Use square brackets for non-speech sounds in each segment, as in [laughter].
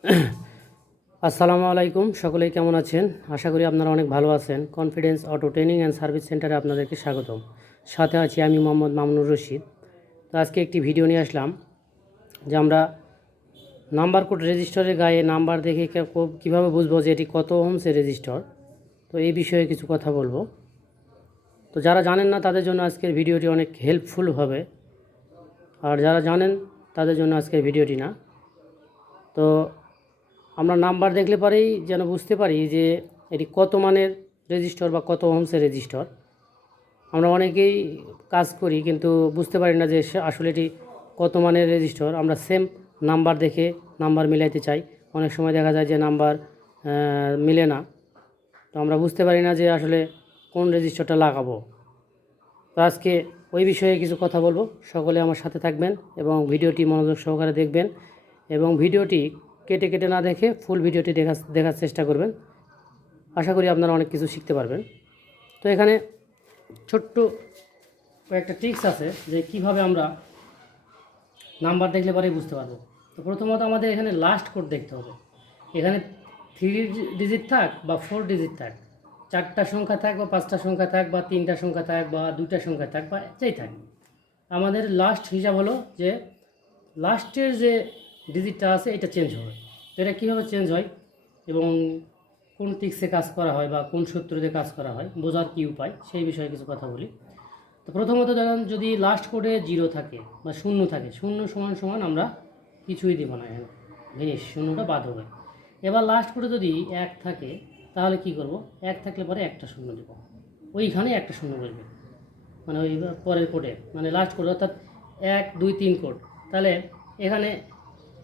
[coughs] আসসালামু আলাইকুম, সকলেই কেমন আছেন? আশা করি আপনারা অনেক ভালো আছেন। Confidence auto training and service সেন্টারে আপনাদেরকে স্বাগতম। সাথে আছি আমি মোহাম্মদ মামুনুর রশিদ। তো আজকে একটি ভিডিও নিয়ে আসলাম, যে আমরা নাম্বার কোড রেজিস্টারের গায়ে নাম্বার দেখে কীভাবে বুঝব যে এটি কত হোমসের রেজিস্টার? তো এই বিষয়ে কিছু কথা বলব। তো যারা জানেন না, তাদের জন্য আজকের ভিডিওটি অনেক হেল্পফুল হবে। আর যারা জানেন, তাদের জন্য আজকের ভিডিওটি না। তো আমরা নাম্বার দেখলে পরেই যেন বুঝতে পারি যে এটি কত মানের রেজিস্টার বা কত হোমসের রেজিস্টর। আমরা অনেকেই কাজ করি কিন্তু বুঝতে পারি না যে আসলে এটি কত মানের রেজিস্টার। আমরা সেম নাম্বার দেখে নাম্বার মিলাইতে চাই। অনেক সময় দেখা যায় যে নাম্বার মিলে না। তো আমরা বুঝতে পারি না যে আসলে কোন রেজিস্টারটা লাগাবো। তো আজকে ওই বিষয়ে কিছু কথা বলব। সকলে আমার সাথে থাকবেন এবং ভিডিওটি মনোযোগ সহকারে দেখবেন এবং ভিডিওটি কেটে কেটে না দেখে ফুল ভিডিওটি দেখা, দেখার চেষ্টা করবেন। আশা করি আপনারা অনেক কিছু শিখতে পারবেন। তো এখানে ছোট্ট কয়েকটা ট্রিক্স আছে যে কীভাবে আমরা নাম্বার দেখলে পরেই বুঝতে পারব। তো প্রথমত আমাদের এখানে লাস্ট কোড দেখতে হবে। এখানে থ্রি ডিজিট থাক বা ফোর ডিজিট থাক। চারটা সংখ্যা থাক বা পাঁচটা সংখ্যা থাক বা তিনটা সংখ্যা থাক বা দুইটা সংখ্যা থাক বা যেই থাক। আমাদের লাস্ট হিসাব হলো যে লাস্টের যে ডিজিটটা আছে, এটা চেঞ্জ হবে। তো এটা কীভাবে চেঞ্জ হয়? এবং কোন টিক্সে কাজ করা হয় বা কোন সূত্রতে কাজ করা হয়, বোঝার কী উপায়, সেই বিষয়ে কিছু কথা বলি। তো প্রথমত ধরেন, যদি লাস্ট কোডে জিরো থাকে বা শূন্য থাকে, শূন্য সমান সমান আমরা কিছুই দেবো না জিনিস, শূন্যটা বাদ হবে। এবার লাস্ট কোডে যদি এক থাকে, তাহলে কি করব? এক থাকলে পরে একটা শূন্য দেব। ওইখানে একটা শূন্য বসবে। মানে ওই পরের কোডে মানে লাস্ট কোড অর্থাৎ এক, দুই, তিন কোড তাহলে এখানে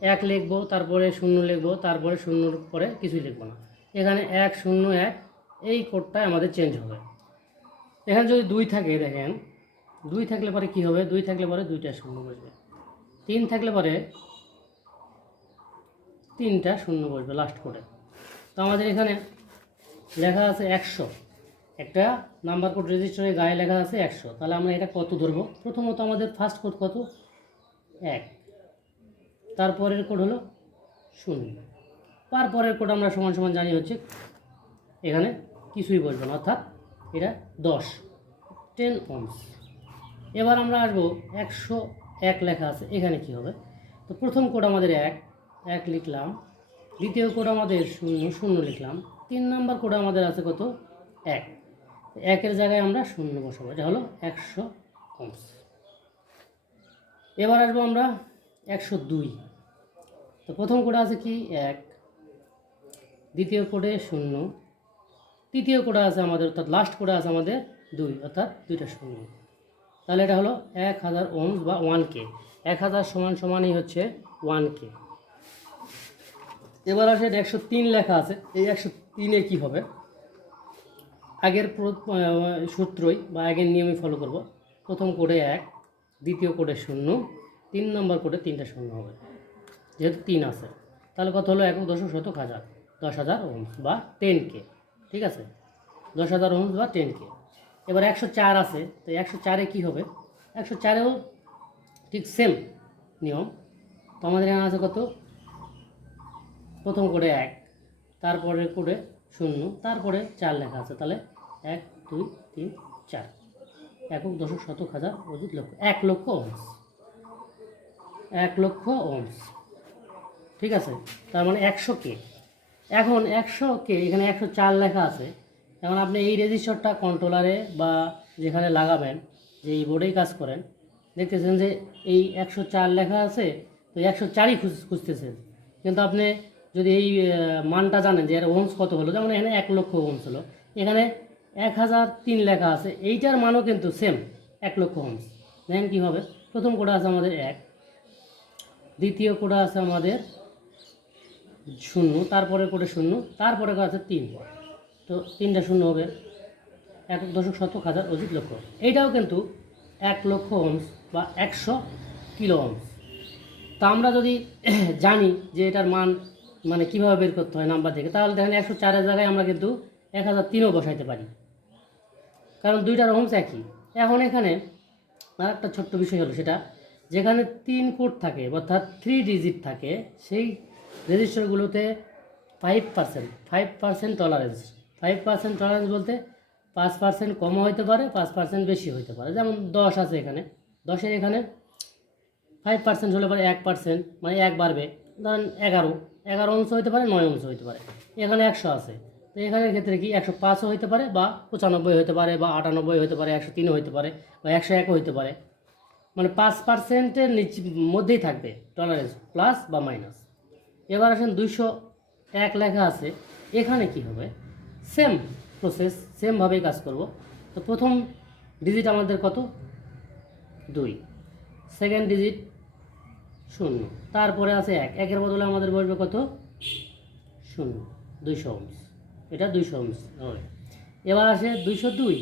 এক লিখব, তারপরে শূন্য লিখব, তারপরে শূন্যর পরে কিছুই লিখব না। এখানে এক, শূন্য, এক, এই কোডটাই আমাদের চেঞ্জ হবে। এখানে যদি দুই থাকে, দেখেন, দুই থাকলে পরে কি হবে? দুই থাকলে পরে দুইটা শূন্য বসবে। তিন থাকলে পরে তিনটা শূন্য বসবে লাস্ট কোডে তো আমাদের এখানে লেখা আছে একশো। একটা নাম্বার কোড রেজিস্টারের গায়ে লেখা আছে একশো। তাহলে আমরা এটা কত ধরবো? প্রথমত আমাদের ফার্স্ট কোড কত? এক। তারপরের কোড হলো শূন্য। তারপরের কোড আমরা সমান সমান জানি হচ্ছে এখানে কিছুই বসবে না, অর্থাৎ এটা দশ, টেন ওমস এবার আমরা আসব একশো এক লেখা আছে, এখানে কি হবে? তো প্রথম কোড আমাদের এক এক লিখলাম। দ্বিতীয় কোড আমাদের শূন্য শূন্য লিখলাম। তিন নম্বর কোড আমাদের আছে কত? এক। একের জায়গায় আমরা শূন্য বসাবো, এটা হলো একশো ওমস এবার আসব আমরা একশো দুই। তো প্রথম কোডে আছে কি? এক। দ্বিতীয় কোডে শূন্য। তৃতীয় কোডে আছে আমাদের, অর্থাৎ লাস্ট কোডে আছে আমাদের দুই, অর্থাৎ দুইটা শূন্য। তাহলে এটা হলো এক হাজার ওমস বা ওয়ান কে এক হাজার সমান সমানই হচ্ছে ওয়ান কে এবার আসে একশো তিন লেখা আছে। এই একশো তিনে কী হবে? আগের সূত্রই বা আগের নিয়মই ফলো করব। প্রথম কোডে এক, দ্বিতীয় কোডে শূন্য, তিন নম্বর কোডে তিনটা শূন্য হবে। যেহেতু তিন আছে, তাহলে কত হলো? একক দশক শতক হাজার। দশ হাজার ওমস বা টেন কে ঠিক আছে? দশ হাজার ওমস বা টেন কে এবার একশো চার আছে, তো একশো চারে কী হবে? একশো চারেও ঠিক সেম নিয়ম। তো আমাদের এখানে আছে কত? প্রথম করে এক, তারপরে কোডে শূন্য, তারপরে চার লেখা আছে, তাহলে এক, দুই, তিন, চার। একক দশক শতক হাজার অযুত লক্ষ, এক লক্ষ ওমস এক লক্ষ ওমস ঠিক আছে? তার মানে একশো কে। এখন একশো কে, এখানে একশো চার লেখা আছে। এখন আপনি এই রেজিস্টারটা কন্ট্রোলারে বা যেখানে লাগাবেন, যে এই বোর্ডেই কাজ করেন, দেখতেছেন যে এই একশো চার লেখা আছে, তো একশো চারই খুঁজ, খুঁজতেছেন। কিন্তু আপনি যদি এই মানটা জানেন যে এর ওমস কত হলো, যেমন এখানে এক লক্ষ ওমস হলো, এখানে এক হাজার তিন লেখা আছে, এইটার মানও কিন্তু সেম এক লক্ষ ওমস দেখেন কী হবে? প্রথম কোডা আছে আমাদের এক, দ্বিতীয় কোডা আছে আমাদের শূন্য, তারপরে কোডে শূন্য, তারপরে আছে তিন। তো তিনটা শূন্য হবে। এক দশক শতক হাজার অধিক লক্ষ। এইটাও কিন্তু এক লক্ষ ওমস বা একশো কিলো ওমস তা আমরা যদি [clears throat] জানি যে এটার মান মানে কীভাবে বের করতে হয় নাম্বার থেকে, তাহলে দেখেন একশো চারের জায়গায় আমরা কিন্তু এক হাজার তিনও বসাইতে পারি। কারণ দুইটার ওমস একই। এখন এখানে আর একটা ছোট্ট বিষয় হলো সেটা, যেখানে তিন কোড থাকে, অর্থাৎ থ্রি ডিজিট থাকে, সেই রেজিস্টারগুলোতে five percent five percent tolerance five percent tolerance বলতে পাঁচ পার্সেন্ট কমও হতে পারে, পাঁচ পার্সেন্ট বেশি হতে পারে। যেমন দশ আছে এখানে, দশের এখানে ফাইভ পার্সেন্ট হলে পরে এক পার্সেন্ট মানে এক বাড়বে। ধরেন এগারো এগারো অংশ হতে পারে, নয় অংশ হতে পারে। এখানে একশো আছে। তো এখানের ক্ষেত্রে কি একশো পাঁচও হতে পারে বা পঁচানব্বই হতে পারে বা আটানব্বই হতে পারে, একশো তিনও হতে পারে বা একশো একও হতে পারে। মানে পাঁচ পার্সেন্টের নিচে মধ্যেই থাকবে টলারেন্স প্লাস বা মাইনাস এবার আসেন দুইশো এক লেখা আছে। এখানে কি হবে? সেম প্রসেস সেমভাবেই কাজ করব। তো প্রথম ডিজিট আমাদের কত? দুই। সেকেন্ড ডিজিট শূন্য। তারপরে আছে এক। একের বদলে আমাদের বসবে কত? শূন্য। দুইশো ওমস এটা দুইশো ওমস হবে। এবার আসে দুইশো দুই।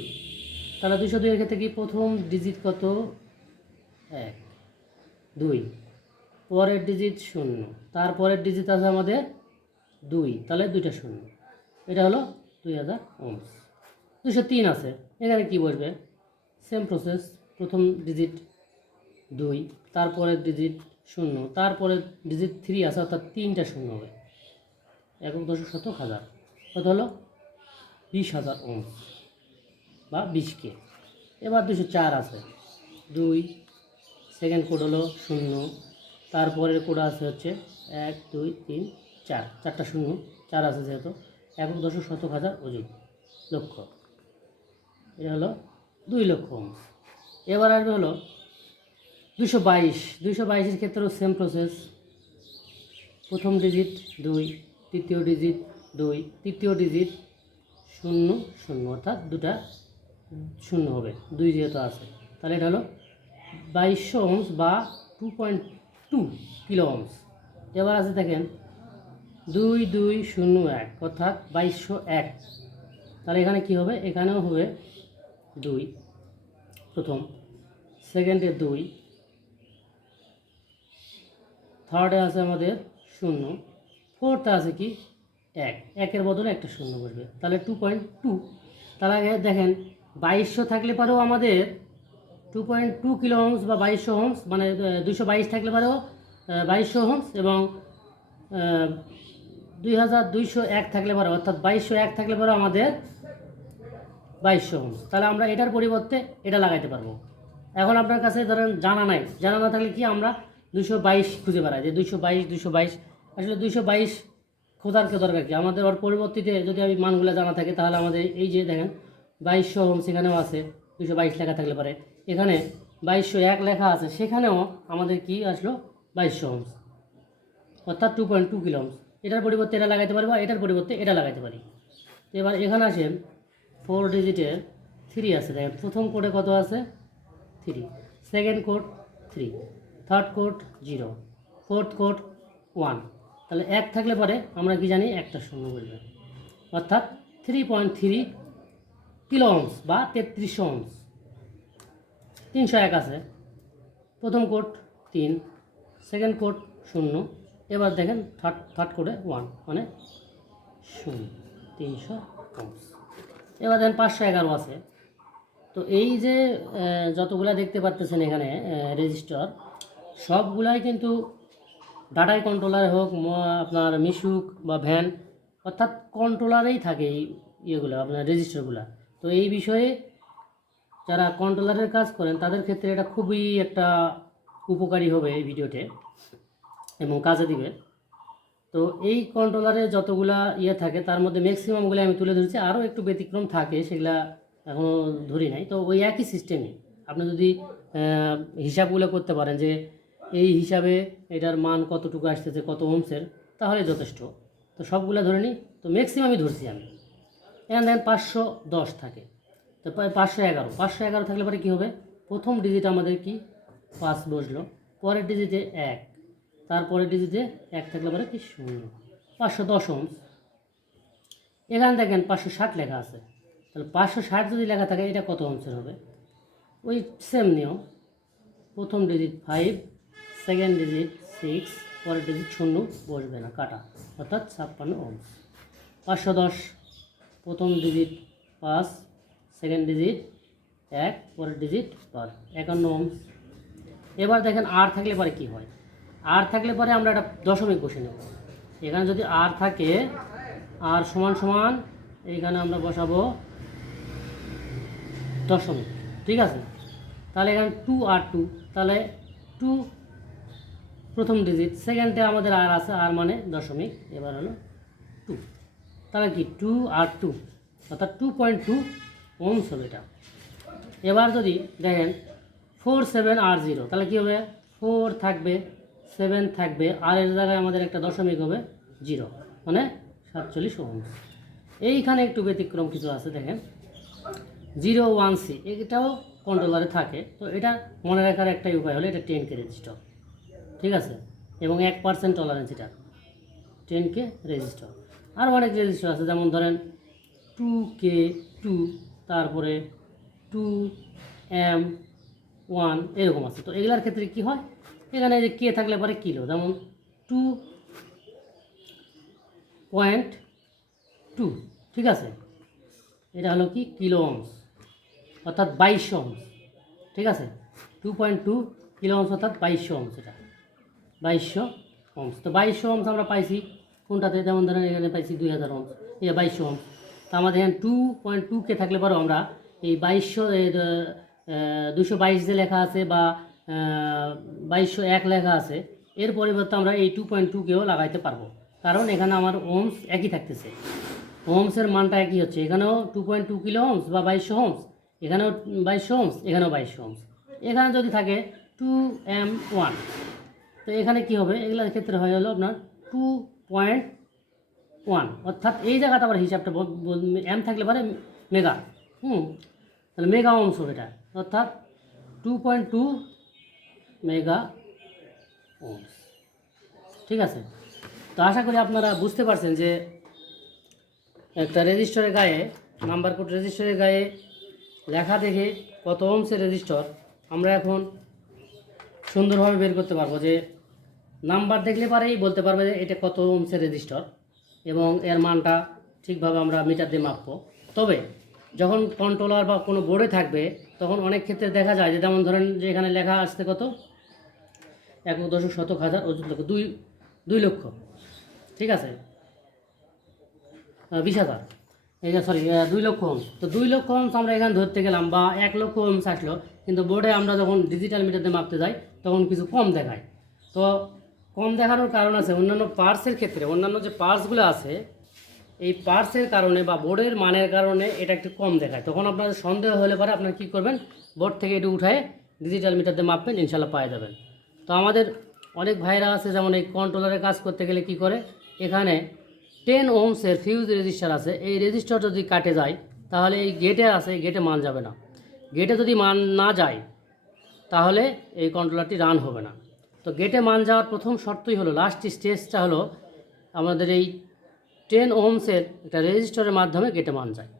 তাহলে দুইশো দুইয়ের ক্ষেত্রে কি প্রথম ডিজিট কত? এক। দুই। পরের ডিজিট শূন্য। তারপরের ডিজিট আছে আমাদের দুই। তাহলে দুইটা শূন্য। এটা হলো দুই হাজার ওমস দুশো তিন আছে। এখানে কি বসবে? সেম প্রসেস প্রথম ডিজিট দুই, তারপরের ডিজিট শূন্য তারপরে ডিজিট থ্রি আছে, অর্থাৎ তিনটা শূন্য হবে। একক দশক শতক হাজার। কত হলো? বিশ হাজার ওমস বা বিশ কে। এবার দুশো চার আছে। দুই সেকেন্ড কোড হলো শূন্য। তারপরের কোড আছে হচ্ছে এক, দুই, তিন, চার। চারটা শূন্য, চার আছে যেহেতু। একক দশক শতক হাজার ওজন লক্ষ। এটা হলো দুই লক্ষ ওমস এবার আসবে হলো দুশো বাইশ। দুশো বাইশের ক্ষেত্রেও সেম প্রসেস প্রথম ডিজিট দুই, তৃতীয় ডিজিট দুই, তৃতীয় ডিজিট শূন্য শূন্য। অর্থাৎ দুটা শূন্য হবে। দুই যেহেতু আছে। তাহলে এটা হলো বাইশশো ওমস বা two point two kilo ohms এবার আছে দেখেন, দুই দুই, শূন্য, এক, অর্থাৎ বাইশশো এক। তাহলে এখানে কি হবে? এখানেও হবে দুই, প্রথম। সেকেন্ডে দুই। থার্ডে আছে আমাদের শূন্য। ফোর্থে আছে কি? এক। একের বদলে একটা শূন্য বসবে। তাহলে টু পয়েন্ট টু। তার আগে দেখেন, বাইশশো থাকলে পরেও আমাদের two point two kilo ohms বা বাইশশো হোমস মানে দুশো বাইশ থাকলে পরেও বাইশশো হোমস এবং দুই হাজার দুইশো এক থাকলে পরে, অর্থাৎ বাইশশো এক থাকলে পরে আমাদের বাইশশো হোমস তাহলে আমরা এটার পরিবর্তে এটা লাগাইতে পারব। এখন আপনার কাছে ধরেন জানা নাই। জানা না থাকলে কি আমরা দুশো বাইশ খুঁজে বেড়াই? যে দুশো বাইশ দুশো বাইশ, আসলে দুশো বাইশ খোঁজার কে দরকার কি? আমাদের ওর পরিবর্তিতে যদি আমি মানগুলো জানা থাকে, তাহলে আমাদের এই যে দেখেন বাইশশো হোমস এখানেও আছে। দুশো বাইশ লেখা থাকলে পারে। এখানে বাইশশো এক লেখা আছে, সেখানেও আমাদের কি আসলো? বাইশশো হোমস অর্থাৎ two point two kilo ohms এটার পরিবর্তে এটা লাগাইতে পারি বা এটার পরিবর্তে এটা লাগাইতে পারি। এবার এখানে আসেন ফোর ডিজিটের থ্রি আছে। দেখেন, প্রথম কোডে কত আছে? Three second code three third code zero fourth code one তাহলে এক থাকলে পরে, আমরা কি জানি? একটা শূন্য বলবে। অর্থাৎ থ্রি পয়েন্ট থ্রি কিলো অংশ বা তেত্রিশশো অংশ। তিনশো এক আছে। প্রথম কোড তিন, সেকেন্ড কোড শূন্য। এবার দেখেন থার্ড থার্ড কোডে ওয়ান মানে শূন্য, তিনশো অংশ। এবার দেখেন পাঁচশো এগারো আছে। তো এই যে যতগুলা দেখতে পাচ্তেছেন এখানে রেজিস্টার, সবগুলাই কিন্তু ডাটাই কন্ট্রোলার হোক আপনার মিশুক বা ভ্যান, অর্থাৎ কন্ট্রোলারেই থাকে এই ইয়েগুলো, আপনার রেজিস্টারগুলো। তো এই বিষয়ে যারা কন্ট্রোলারের কাজ করেন, তাদের ক্ষেত্রে এটা খুবই একটা উপকারী হবে এই ভিডিওতে এবং কাজে দিবে। তো এই কন্ট্রোলারে যতগুলা ইয়ে থাকে, তার মধ্যে ম্যাক্সিমামগুলো আমি তুলে ধরেছি। আরও একটু ব্যতিক্রম থাকে, সেগুলা এখনও ধরি নাই। তো ওই একই সিস্টেমই আপনি যদি হিসাবগুলো করতে পারেন যে এই হিসাবে এটার মান কতটুকু আসতেছে, কত ওমসের তাহলে যথেষ্ট। তো সবগুলো ধরে নিই। তো ম্যাক্সিমামই ধরছি আমি। এখানে দেখেন পাঁচশো দশ থাকে। তো পাঁচশো এগারো। পাঁচশো এগারো থাকলে পরে কী হবে? প্রথম ডিজিট আমাদের কি? পাঁচ বসল। পরের ডিজিটে এক। তারপরের ডিজিটে এক থাকলে পরে কি? শূন্য। পাঁচশো দশ ওমস এখানে দেখেন পাঁচশো ষাট লেখা আছে। তাহলে পাঁচশো ষাট যদি লেখা থাকে, এটা কত অংশের হবে? ওই সেম নিয়ম। প্রথম digit five second digit six পরের ডিজিট শূন্য বসবে না, কাটা। অর্থাৎ ছাপ্পান্ন ওমস পাঁচশো দশ। প্রথম ডিজিট পাঁচ সেকেন্ড ডিজিট এক, পরের ডিজিট পাঁচ। একান্ন ওমস এবার দেখেন আর থাকলে পরে কি হয়? আর থাকলে পরে আমরা একটা দশমিক বসে নেব। এখানে যদি আর থাকে আর সমান সমান এইখানে আমরা বসাবো দশমিক। ঠিক আছে? তাহলে এখানে টু আর টু তাহলে টু প্রথম ডিজিট সেকেন্ডে আমাদের আর আছে আর মানে দশমিক। এবার হলো তাহলে কি টু আর টু অর্থাৎ টু পয়েন্ট টু ওমস হবে এটা। এবার যদি দেখেন ফোর সেভেন আর জিরো তাহলে কী হবে? ফোর থাকবে সেভেন থাকবে, আর এর জায়গায় আমাদের একটা দশমিক হবে জিরো মানে সাতচল্লিশ ওমস এইখানে একটু ব্যতিক্রম কিছু আছে, দেখেন। জিরো ওয়ান সি এটাও কন্ট্রোলারে থাকে। তো এটা মনে রাখার একটাই উপায় হলো এটা টেন কে রেজিস্টার ঠিক আছে? এবং এক পার্সেন্ট টলারেন্স এটা। টেন কে রেজিস্টার আর অনেক রেজিস্টার আছে, যেমন ধরেন টু কে টু তারপরে টু এম ওয়ান এরকম আছে। তো এগুলার ক্ষেত্রে কি হয়? এখানে যে কে থাকলে পরে কিলো, যেমন টু পয়েন্ট টু ঠিক আছে? এটা হলো কি? কিলো অংশ, অর্থাৎ বাইশশো অংশ, ঠিক আছে? টু পয়েন্ট টু কিলো অংশ, অর্থাৎ বাইশশো অংশ এটা, বাইশশো অংশ। তো বাইশশো অংশ আমরা পাইছি কোনটাতে যেমন ধরেন এখানে পাইছি দুই হাজার অংশ এই বাইশশো অংশ তো আমাদের এখানে টু পয়েন্ট টু কে থাকলে পরেও আমরা এই বাইশশো দুশো বাইশ যে লেখা আছে বা বাইশশো এক লেখা আছে, এর পরিবর্তে আমরা এই টু পয়েন্ট টু কেও লাগাইতে পারব। কারণ এখানে আমার ওমস একই থাকতেছে। ওমসের মানটা একই হচ্ছে। এখানেও two point two kilo ohms বা বাইশশো ওমস এখানেও বাইশশো ওমস এখানেও বাইশশো ওমস এখানে যদি থাকে টু এম ওয়ান তো এখানে কি হবে? এগুলোর ক্ষেত্রে হয় হলো আপনার টু পয়েন্ট ওয়ান অর্থাৎ এই জায়গাটা আবার হিসাবটা এম থাকলে পারে মেগা হুম, তাহলে মেগা অংশ এটা। অর্থাৎ two point two mega ohms ঠিক আছে? তো আশা করি আপনারা বুঝতে পারছেন যে একটা রেজিস্টরের গায়ে, নাম্বার কোড রেজিস্টারের গায়ে লেখা দেখে কত ওমসের রেজিস্টার আমরা এখন সুন্দরভাবে বের করতে পারব যে নাম্বার দেখলে পারেই বলতে পারবে যে এটা কত ওমসের রেজিস্টার এবং এর মানটা ঠিকভাবে আমরা মিটার দিয়ে মাপবো। তবে যখন কন্ট্রোলার বা কোনো বোর্ডে থাকবে, তখন অনেক ক্ষেত্রে দেখা যায় যে যেমন ধরেন যে এখানে লেখা আসছে কত? এক দশক শতক হাজার ওজন লক্ষ, দুই দুই লক্ষ, ঠিক আছে? বিশ হাজার। এই সরি দুই লক্ষ ওমস তো দুই লক্ষ ওমস আমরা এখানে ধরতে গেলাম বা এক লক্ষ ওমস আসলো, কিন্তু বোর্ডে আমরা যখন ডিজিটাল মিটারতে মাপতে যাই, তখন কিছু কম দেখায়। তো কম দেখানোর কারণ আছে অন্যান্য পার্টসের ক্ষেত্রে। অন্যান্য যে পার্টসগুলো আছে, এই পার্টসের কারণে বা বোর্ডের মানের কারণে এটা একটু কম দেখায়। তখন আপনাদের সন্দেহ হলে পরে আপনারা কী করবেন? বোর্ড থেকে একটু উঠায় ডিজিটাল মিটারতে মাপবেন ইনশাল্লাহ পাওয়া যাবেন। তো আমাদের অনেক ভাইরা আছে যেমন এই কন্ট্রোলারে কাজ করতে গেলে কি করে? এখানে টেন ওমসের ফিউজ রেজিস্টার আছে। এই রেজিস্টার যদি কাটে যায়, তাহলে এই গেটে আছে গেটে মান যাবে না। গেটে যদি মান না যায়, তাহলে এই কন্ট্রোলারটি রান হবে না। তো গেটে মান যাওয়ার প্রথম শর্তই হলো লাস্ট স্টেজটা হলো আমাদের এই টেন ওমসের একটা রেজিস্টরের মাধ্যমে গেটে মান যায়।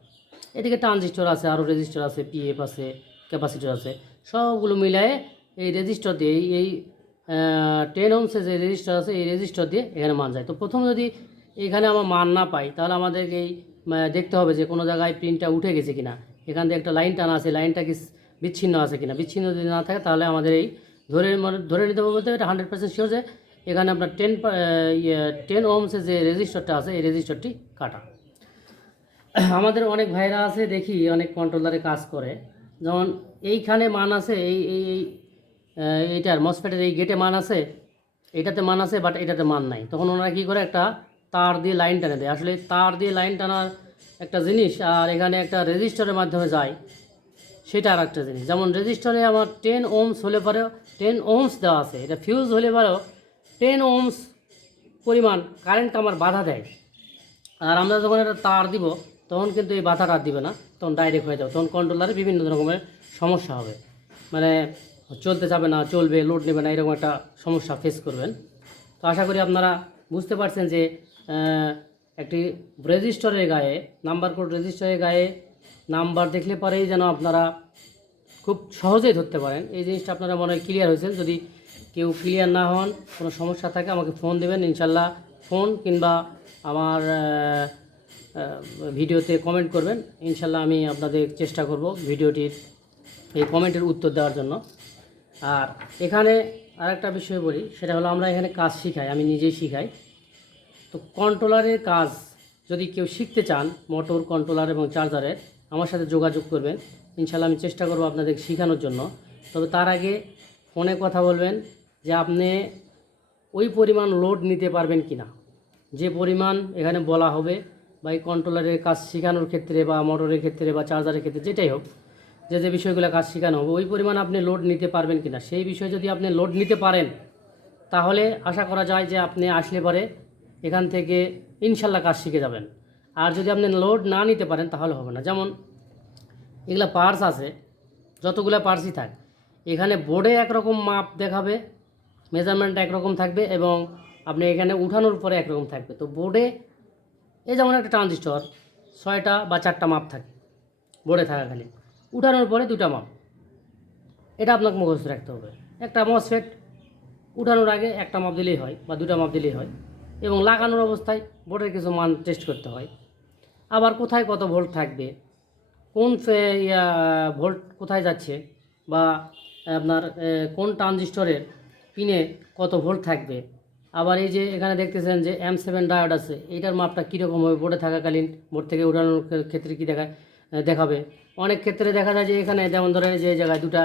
এদিকে ট্রানজিস্টর আছে আরও রেজিস্টার আছে পিএফ আছে ক্যাপাসিটর আছে, সবগুলো মিলায়ে এই রেজিস্টার দিয়ে, এই টেন ওমসের যে রেজিস্টার আছে, এই রেজিস্টার দিয়ে এখানে মান যায়। তো প্রথম যদি এখানে আমার মান না পাই, তাহলে আমাদেরকে এই দেখতে হবে যে কোনো জায়গায় প্রিন্টটা উঠে গেছে কিনা। এখান থেকে একটা লাইন টানা আছে লাইনটা কি বিচ্ছিন্ন আছে কিনা। বিচ্ছিন্ন যদি না থাকে, তাহলে আমাদের এই ধরে ধরে নিতে হবে বলতে এটা হান্ড্রেড পার্সেন্ট শিওর যে এখানে আপনার টেন টেন ওমসের যে রেজিস্টারটা আছে, এই রেজিস্টারটি কাটা। [coughs] আমাদের অনেক ভাইরা আছে, দেখি অনেক কন্ট্রোলারে কাজ করে। যেমন এইখানে মান আছে, এই এই এইটার মসফেটের এই গেটে মান আছে, এটাতে মান আছে বাট এটাতে মান নাই। তখন ওনারা কী করে একটা তার দিয়ে লাইন টানে দেয়। আসলে তার দিয়ে লাইন টানার একটা জিনিস, আর এখানে একটা রেজিস্টারের মাধ্যমে যায়। সেটা আর একটা জিনিস। যেমন রেজিস্টারে আমার টেন ওমস হলে পরেও টেন ওমস দেওয়া আছে। এটা ফিউজ হলে পরেও টেন ওমস পরিমাণ কারেন্ট আমার বাধা দেয়। আর আমরা যখন এটা তার দিব, তখন কিন্তু এই বাধাটা দিবে না। তখন ডাইরেক্ট হয়ে যাবে। তখন কন্ট্রোলারে বিভিন্ন রকমের সমস্যা হবে। মানে চলতে যাবে না, চলবে লোড নেবে না, এরকম একটা সমস্যা ফেস করবেন। তো আশা করি আপনারা বুঝতে পারছেন যে একটি রেজিস্টারের গায়ে নাম্বার কোড রেজিস্টারের গায়ে নাম্বার দেখলে পরেই যেন আপনারা খুব সহজেই ধরতে পারেন। এই জিনিসটা আপনারা মনে হয় ক্লিয়ার হয়েছেন। যদি কেউ ক্লিয়ার না হন, কোনো সমস্যা থাকে, আমাকে ফোন দেবেন। ইনশাল্লাহ ফোন কিংবা আমার ভিডিওতে কমেন্ট করবেন। ইনশাল্লাহ আমি আপনাদের চেষ্টা করব ভিডিওটির এই কমেন্টের উত্তর দেওয়ার জন্য। আর এখানে আরেকটা বিষয় বলি, সেটা হলো আমরা এখানে কাজ শিখাই, আমি নিজেই শিখাই। তো কন্ট্রোলারের কাজ যদি কেউ শিখতে চান মোটর কন্ট্রোলার এবং চার্জারের আমার সাথে যোগাযোগ করবেন। ইনশাল্লাহ আমি চেষ্টা করব আপনাদের শেখানোর জন্য। তবে তার আগে ফোনে কথা বলবেন যে আপনি ওই পরিমাণ লোড নিতে পারবেন কি না যে পরিমাণ এখানে বলা হবে বা এই কন্ট্রোলারের কাজ শেখানোর ক্ষেত্রে বা মোটরের ক্ষেত্রে বা চার্জারের ক্ষেত্রে যেটাই হোক, যে যে বিষয়গুলো কাজ শেখানো হবে, ওই পরিমাণ আপনি লোড নিতে পারবেন কি না সেই বিষয়ে যদি আপনি লোড নিতে পারেন, তাহলে আশা করা যায় যে আপনি আসলে পরে এখান থেকে ইনশাল্লাহ কাজ শিখে যাবেন। আর যদি আপনি লোড না নিতে পারেন, তাহলে হবে না। যেমন এগুলা পার্স আছে, যতগুলো পার্সই থাক। এখানে বোর্ডে একরকম মাপ দেখাবে মেজারমেন্ট একরকম থাকবে এবং আপনি এখানে উঠানোর পরে একরকম থাকবে। তো বোর্ডে এই যেমন একটা ট্রানজিস্টর ছয়টা বা চারটা মাপ থাকে বোর্ডে থাকাকালীন। উঠানোর পরে দুটা মাপ এটা আপনাকে মুখস্থ রাখতে হবে। একটা মসফেট উঠানোর আগে একটা মাপ দিলেই হয় বা দুটা মাপ দিলেই হয় এবং লাগানোর অবস্থায় বোর্ডের কিছু মান টেস্ট করতে হয়। আবার কোথায় কত ভোল্ট থাকবে কোন ভোল্ট কোথায় যাচ্ছে বা আপনার কোন ট্রানজিস্টরের পিনে কত ভোল্ট থাকবে? আবার এই যে এখানে দেখতেছেন যে এম সেভেন ডায়োড আছে এইটার মাপটা কীরকম হবে? বোর্ডে থাকাকালীন বোর্ড থেকে উঠানোর ক্ষেত্রে কী দেখায় এ, দেখাবে? অনেক ক্ষেত্রে দেখা যায় যে এখানে যেমন ধরেন যে জায়গায় দুটা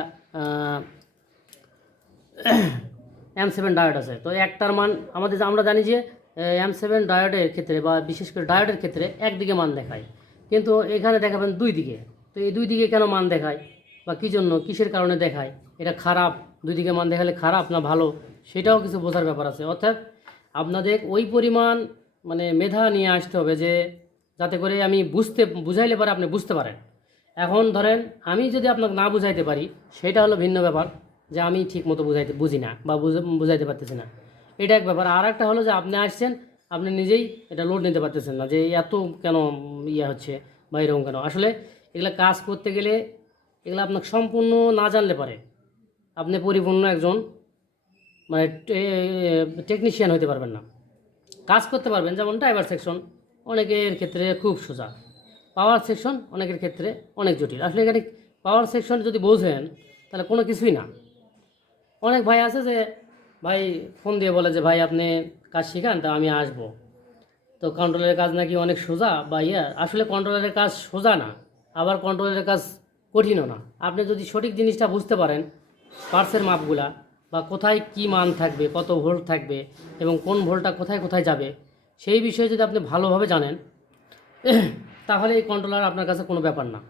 এম সেভেন ডায়োড আছে। তো একটার মান আমাদের আমরা জানি যে এম সেভেন ডায়োডের ক্ষেত্রে বা বিশেষ করে ডায়োডের ক্ষেত্রে একদিকে মান দেখায়। কিন্তু এখানে দেখাবেন দুই দিকে। তো এই দুই দিকে কেন মান দেখায়? বা কী জন্য? কিসের কারণে দেখায়? এটা খারাপ। দুই দিকে মান দেখালে খারাপ না ভালো? সেটাও কিছু বোঝার ব্যাপার আছে। অর্থাৎ আপনাদের ওই পরিমাণ মানে মেধা নিয়ে আসতে হবে যে, যাতে করে আমি বুঝতে, বুঝাইলে পারে আপনি বুঝতে পারেন। এখন ধরেন, আমি যদি আপনাকে না বুঝাইতে পারি, সেটা হলো ভিন্ন ব্যাপার যে আমি ঠিক মতো বুঝাইতে, বুঝি না বা বুঝে- বুঝাইতে পারতেছি না। এটা এক ব্যাপার। আর একটা হলো যে আপনি আসছেন আপনি নিজেই এটা লোড নিতে পারতেছেন না যে এত কেন ইয়ে হচ্ছে বা এরকম কেন? আসলে এগুলা কাজ করতে গেলে এগুলো আপনাকে সম্পূর্ণ না জানলে পারে। আপনি পরিপূর্ণ একজন মানে টেকনিশিয়ান হতে পারবেন না। কাজ করতে পারবেন, যেমন ড্রাইভার সেকশন অনেকের ক্ষেত্রে খুব সোজা। পাওয়ার সেকশন অনেকের ক্ষেত্রে অনেক জটিল। আসলে এখানে পাওয়ার সেকশন যদি বোঝেন, তাহলে কোনো কিছুই না। অনেক ভাই আছে যে ভাই ফোন দিয়ে বলে যে, ভাই, আপনি কাজ শিখান, তা আমি আসব। তো কন্ট্রোলের কাজ নাকি অনেক সোজা বা ইয়া আসলে কন্ট্রোলের কাজ সোজা না, আবার কন্ট্রোলের কাজ কঠিনও না। আপনি যদি সঠিক জিনিসটা বুঝতে পারেন পার্সের মাপগুলা, বা কোথায় কি মান থাকবে, কত ভোল্ট থাকবে, এবং কোন ভোল্টটা কোথায় কোথায় যাবে, সেই বিষয়ে যদি আপনি ভালোভাবে জানেন, [clears throat] তাহলে এই কন্ট্রোলার আপনার কাছে কোনো ব্যাপার না।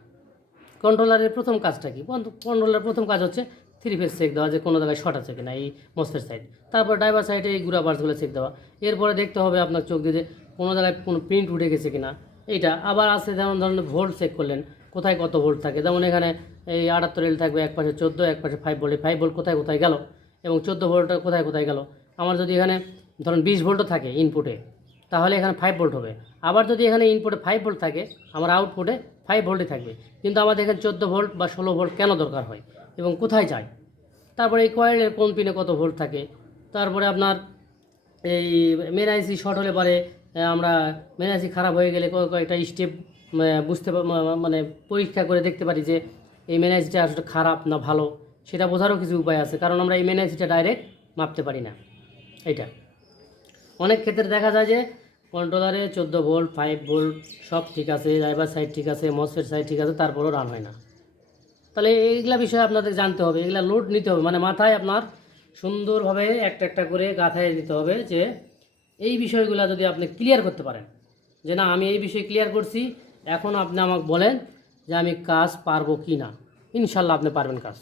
কন্ট্রোলারের প্রথম কাজটা কি? কন্ট্রোলারের প্রথম কাজ হচ্ছে থ্রি ফেস চেক দেওয়া যে কোনো জায়গায় শর্ট আছে কিনা এই মস্তের সাইড তারপর ড্রাইভার সাইডে এই গুড়া বার্সগুলো চেক দেওয়া। এরপরে দেখতে হবে আপনার চোখ দিয়ে যে কোনো জায়গায় কোনো প্রিন্ট উঠে গেছে কিনা। এইটা আবার আছে যেমন ধরনের ভোল্ট চেক করলেন, কোথায় কত ভোল্ট থাকে? যেমন এখানে এই আটাত্তর এল থাকবে, এক পাশে চোদ্দ, এক পাশে ফাইভ ভোল্ট ফাইভ ভোল্ট কোথায় কোথায় গেল? এবং চোদ্দ ভোল্টটা কোথায় কোথায় গেল? আমার যদি এখানে ধরুন বিশ ভোল্টও থাকে ইনপুটে তাহলে এখানে ফাইভ ভোল্ট হবে। আবার যদি এখানে ইনপুটে ফাইভ ভোল্ট থাকে, আমার আউটপুটে ফাইভ ভোল্টই থাকবে। কিন্তু আমাদের এখানে চোদ্দ ভোল্ট বা ষোলো ভোল্ট কেন দরকার হয়? এবং কোথায় যায়? তারপরে এই কয়েলের কোন পিনে কত ভোল্ট থাকে? তারপরে আপনার এই মেনাইসি শর্ট হলে পরে আমরা মেনাইসি খারাপ হয়ে গেলে কয়েকটা স্টেপ বুঝতে মানে পরীক্ষা করে দেখতে পারি যে এই মেনাইসিটা আসলে খারাপ না ভালো। সেটা বোঝারও কিছু উপায় আছে, কারণ আমরা এই মেনাইসিটা ডাইরেক্ট মাপতে পারি না। এটা অনেক ক্ষেত্রে দেখা যায় যে কন্ট্রোলারে চোদ্দ ভোল্ট ফাইভ ভোল্ট, সব ঠিক আছে ড্রাইভার সাইড ঠিক আছে মসফেট সাইড ঠিক আছে, তারপরও রান হয় না। তাহলে এইগুলা বিষয়ে আপনাদের জানতে হবে এগুলা লোড নিতে হবে। মানে মাথায় আপনার সুন্দরভাবে একটা একটা করে গাথায় নিতে হবে যে এই বিষয়গুলো যদি আপনি ক্লিয়ার করতে পারেন, যে না, আমি এই বিষয়ে ক্লিয়ার করছি, এখন আপনি আমাকে বলেন যে আমি কাজ পারব কি না ইনশাল্লাহ আপনি পারবেন কাজ।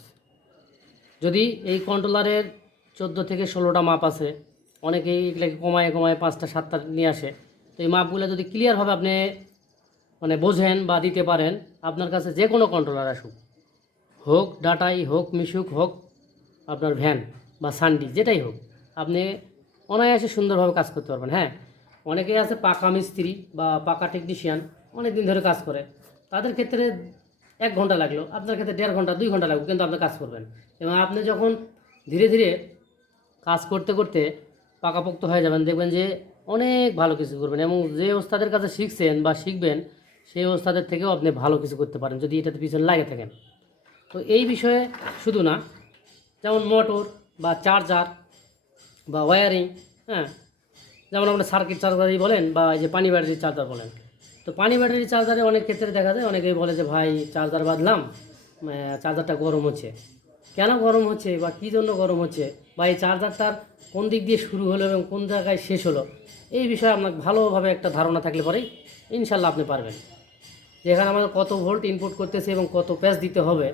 যদি এই কন্ট্রোলারের চোদ্দ থেকে ষোলোটা মাপ আছে, অনেকেই এগুলাকে কমায় কমায় পাঁচটা, সাতটা নিয়ে আসে, তো এই মাপগুলো যদি ক্লিয়ারভাবে আপনি মানে বোঝেন বা দিতে পারেন, আপনার কাছে যে কোনো কন্ট্রোলার আসুক। হোক ডাটাই হোক মিশুক হোক আপনার ভ্যান বা সান্ডি, যেটাই হোক, আপনি অনায়াসে সুন্দরভাবে কাজ করতে পারবেন। হ্যাঁ অনেকেই আছে পাকা মিস্ত্রি বা পাকা টেকনিশিয়ান অনেক দিন ধরে কাজ করে। তাদের ক্ষেত্রে এক ঘণ্টা লাগল, আপনার ক্ষেত্রে দেড় ঘণ্টা, দুই ঘণ্টা লাগবে, কিন্তু আপনি কাজ করবেন। এবং আপনি যখন ধীরে ধীরে কাজ করতে করতে পাকাপোক্ত হয়ে যাবেন, দেখবেন যে অনেক ভালো কিছু করবেন এবং যে ওস্তাদের কাছে শিখছেন বা শিখবেন, সেই ওস্তাদের থেকেও আপনি ভালো কিছু করতে পারেন, যদি এটাতে পিছনে লাগে থাকেন। তো এই বিষয়ে শুধু না, যেমন মোটর বা চার্জার বা ওয়্যারিং হ্যাঁ যেমন আপনার সার্কিট চার্জারই বলেন বা এই যে পানি ব্যাটারির চার্জার বলেন। তো পানি ব্যাটারি চার্জারে অনেক ক্ষেত্রে দেখা যায়, অনেকেই বলে যে, ভাই চার্জার বাঁধলাম চার্জারটা গরম হচ্ছে। কেন গরম হচ্ছে বা কী জন্য গরম হচ্ছে? বা এই চার্জারটার কোন দিক দিয়ে শুরু হলো এবং কোন জায়গায় শেষ হলো? এই বিষয়ে আপনার ভালোভাবে একটা ধারণা থাকলে পরেই ইনশাল্লাহ আপনি পারবেন। যেখানে আমাদের কত ভোল্ট ইনপুট করতেছে এবং কত প্যাচ দিতে হবে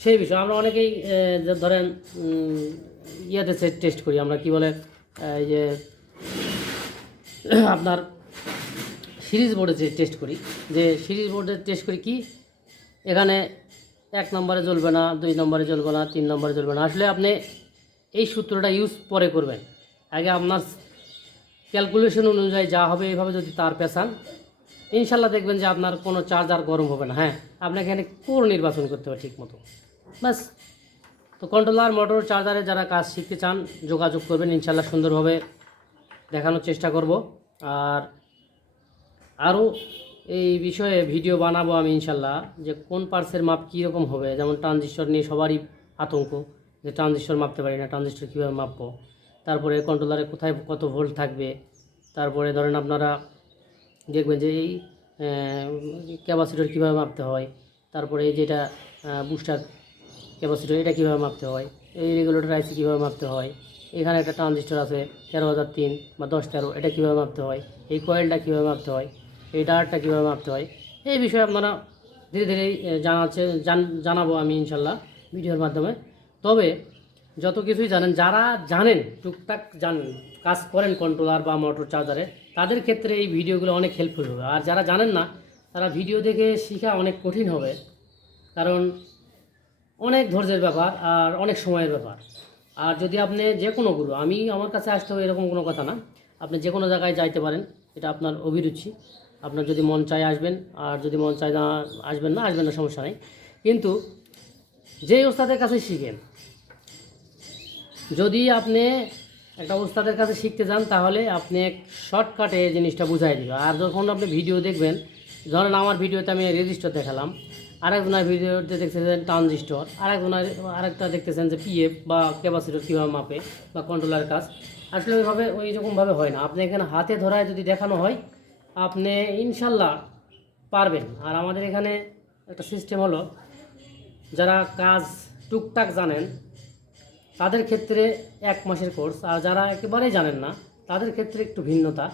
সেই বিষয়ে আমরা অনেকেই ধরেন ইয়েতে টেস্ট করি, আমরা কি বলে যে, আপনার সিরিজ বোর্ডে টেস্ট করি, যে সিরিজ বোর্ডে টেস্ট করি কি, এখানে এক নম্বরে জ্বলবে না, দুই নম্বরে জ্বলবে না, তিন নম্বরে জ্বলবে না, আসলে আপনি এই সূত্রটা ইউজ পরে করবেন। আগে আপনার ক্যালকুলেশন অনুযায়ী যা হবে, এইভাবে যদি তার পেছান ইনশাল্লাহ দেখবেন যে আপনার কোনো চার্জার গরম হবে না হ্যাঁ? আপনাকে এখানে কোর নির্বাচন করতে হবে ঠিক মতো ব্যাস তো কন্ট্রোলার মোটর চার্জারে যারা কাজ শিখতে চান, যোগাযোগ করবেন ইনশাল্লাহ সুন্দরভাবে দেখানোর চেষ্টা করব। আর আরও এই বিষয়ে ভিডিও বানাবো আমি ইনশাল্লাহ যে কোন পার্সের মাপ কীরকম হবে। যেমন ট্রানজিস্টর নিয়ে সবারই আতঙ্ক, যে ট্রানজিস্টর মাপতে পারি না ট্রানজিস্টর কীভাবে মাপবো? তারপরে কন্ট্রোলারে কোথায় কত ভোল্ট থাকবে? তারপরে ধরেন আপনারা দেখবেন যে এই ক্যাপাসিটর কীভাবে মাপতে হয়? তারপরে যেটা বুস্টার ক্যাপাসিটর এটা কীভাবে মাপতে হয়? এই রেগুলেটর আইসি কীভাবে মাপতে হয়? এখানে একটা ট্রানজিস্টর আছে, তেরো হাজার তিন বা দশ তেরো, এটা কীভাবে মাপতে হয়? এই কয়েলটা কীভাবে মাপতে হয়? এই ডায়ারটা কীভাবে মাপতে হয়? এই বিষয়ে আপনারা ধীরে ধীরে জানাচ্ছে জান- জানাব আমি ইনশাল্লাহ ভিডিওর মাধ্যমে। তবে যত কিছুই জানেন, যারা জানেন, টুকটাক জানেন, কাজ করেন কন্ট্রোলার বা মোটর চার্জারে তাদের ক্ষেত্রে এই ভিডিওগুলো অনেক হেল্পফুল হবে। আর যারা জানেন না, তারা ভিডিও দেখে শেখা অনেক কঠিন হবে। কারণ অনেক ধৈর্যের ব্যাপার আর অনেক সময়ের ব্যাপার। আর যদি আপনি যে কোনো গুরু, আমি আমার কাছে আসতে হবে এরকম কোনো কথা না, আপনি যে কোনো জায়গায় যাইতে পারেন, এটা আপনার অভিরুচি। আপনার যদি মন চায় আসবেন, আর যদি মন চায় না, আসবেন না আসবেন না, সমস্যা নেই। কিন্তু যেই ওস্তাদের কাছে শিখেন, যদি আপনি একটা ওস্তাদের কাছে শিখতে যান, তাহলে আপনি এক শর্টকাটে জিনিসটা বুঝাই দিবে আর যখন আপনি ভিডিও দেখবেন, ধরেন আমার ভিডিওতে আমি রেজিস্টার দেখালাম আরেকজনের ভিডিওতে দেখতেছেন ট্রানজিস্টর, আরেকজনের, আরেকটা দেখতেছেন যে পিএফ বা ক্যাপাসিটর কীভাবে মাপে বা কন্ট্রোলার কাজ। আসলে ওইভাবে ওই রকমভাবে হয় না। আপনি এখানে হাতে ধরায় যদি দেখানো হয়, আপনি ইনশাল্লাহ পারবেন। আর আমাদের এখানে একটা সিস্টেম হলো, যারা কাজ টুকটাক জানেন, তাদের ক্ষেত্রে এক মাসের কোর্স আর যারা একেবারেই জানেন না, তাদের ক্ষেত্রে একটু ভিন্নতা,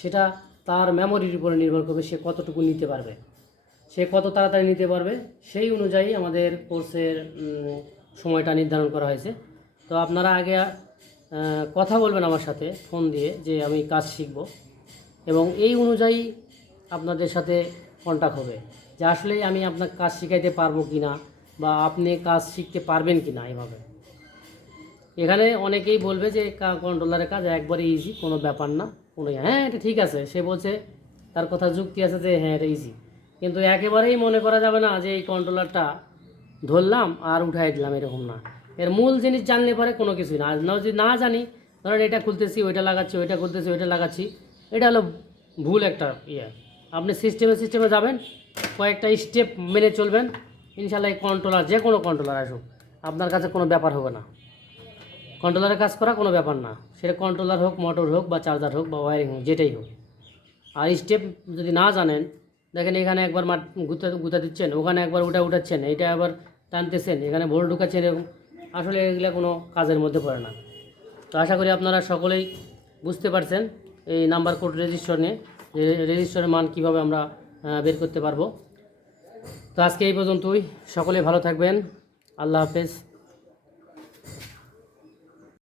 সেটা তার মেমোরির উপরে নির্ভর করবে সে কতটুকু নিতে পারবে। সে কত তাড়াতাড়ি নিতে পারবে সেই অনুযায়ী আমাদের কোর্সের সময়টা নির্ধারণ করা হয়েছে। তো আপনারা আগে কথা বলবেন আমার সাথে ফোন দিয়ে যে আমি কাজ শিখব এবং এই অনুযায়ী আপনাদের সাথে কন্ট্যাক্ট হবে যে আসলে আমি আপনার কাজ শিখাইতে পারব কি না বা আপনি কাজ শিখতে পারবেন কি না এইভাবে এখানে অনেকেই বলবে যে কন্ট্রোলারের কাজ একবারে ইজি কোনো ব্যাপার না। কোনো হ্যাঁ এটা ঠিক আছে। সে বলছে, তার কথা যুক্তি আছে যে হ্যাঁ এটা ইজি কিন্তু একেবারেই মনে করা যাবে না যে এই কন্ট্রোলারটা ধরলাম আর উঠাই দিলাম এরকম না। এর মূল জিনিস জানলে পরে কোনো কিছুই না। না যদি না জানি, ধরেন এটা খুলতেছি, ওইটা লাগাচ্ছি, ওইটা খুলতেছি, ওইটা লাগাচ্ছি, এটা হলো ভুল একটা ইয়ে। আপনি সিস্টেমে সিস্টেমে যাবেন, কয়েকটা স্টেপ মেনে চলবেন ইনশাল্লাহ এই কন্ট্রোলার যে কোনো কন্ট্রোলার আসুক, আপনার কাছে কোনো ব্যাপার হবে না। কন্ট্রোলারে কাজ করা কোনো ব্যাপার না। সেটা কন্ট্রোলার হোক মোটর হোক বা চার্জার হোক বা ওয়ারিং হোক, যেটাই হোক। আর স্টেপ যদি না জানেন দেখেন এখানে একবার মাঠ গুতা গুতা দিচ্ছেন, ওখানে একবার উঠা উঠাচ্ছেন এটা আবার টানতেছেন, এখানে ভোল ঢুকাচ্ছেন এরকম। আসলে এগুলো কোনো কাজের মধ্যে পড়ে না। তো আশা করি আপনারা সকলেই বুঝতে পারছেন এই নাম্বার কোড রেজিস্টার নিয়ে রেজিস্টারের মান কীভাবে আমরা বের করতে পারব। তো আজকে এই পর্যন্তই। সকলে ভালো থাকবেন। আল্লাহ হাফেজ।